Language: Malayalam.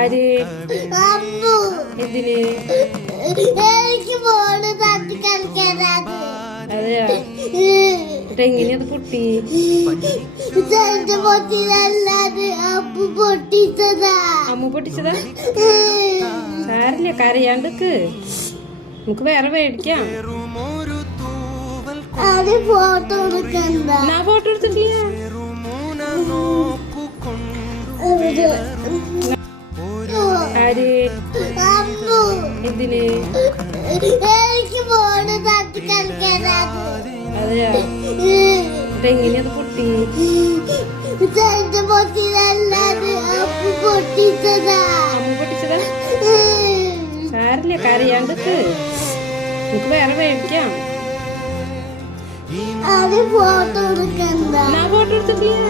ആര് അമ്മു എന്തിന് എനിക്ക് ഫോണ് തട്ടി കളിക്കാനാണ്. അതെയാ എന്നിട്ട് എങ്ങനെയത് പൊട്ടി ചെറുത് പൊട്ടിയതല്ലാതെ അമ്മു പൊട്ടിച്ചതാ. അമ്മ പൊട്ടിച്ചതാ സാരില്ല കരയാണ്ടക്ക് നമുക്ക് വേറെ മേടിക്കാം. അത് ഫോട്ടോ എടുക്കണ്ട. ഞാൻ ഫോട്ടോ എടുത്തിട്ടില്ല. ആര് അമ്മു എന്തിന് എനിക്ക് ഫോണ് തട്ടി കളിക്കാനാണ്. അതെയാ എന്നിട്ട് എങ്ങനെയത് പൊട്ടി ചെറുത് പൊട്ടിയതല്ലാതെ അമ്മു പൊട്ടിച്ചതാ. അമ്മ പൊട്ടിച്ചതാ സാരില്ല കരയാണ്ടക്ക് നമുക്ക് വേറെ മേടിക്കാം. അത് ഫോട്ടോ എടുക്കണ്ട. ഞാൻ ഫോട്ടോ എടുത്തിട്ടില്ല.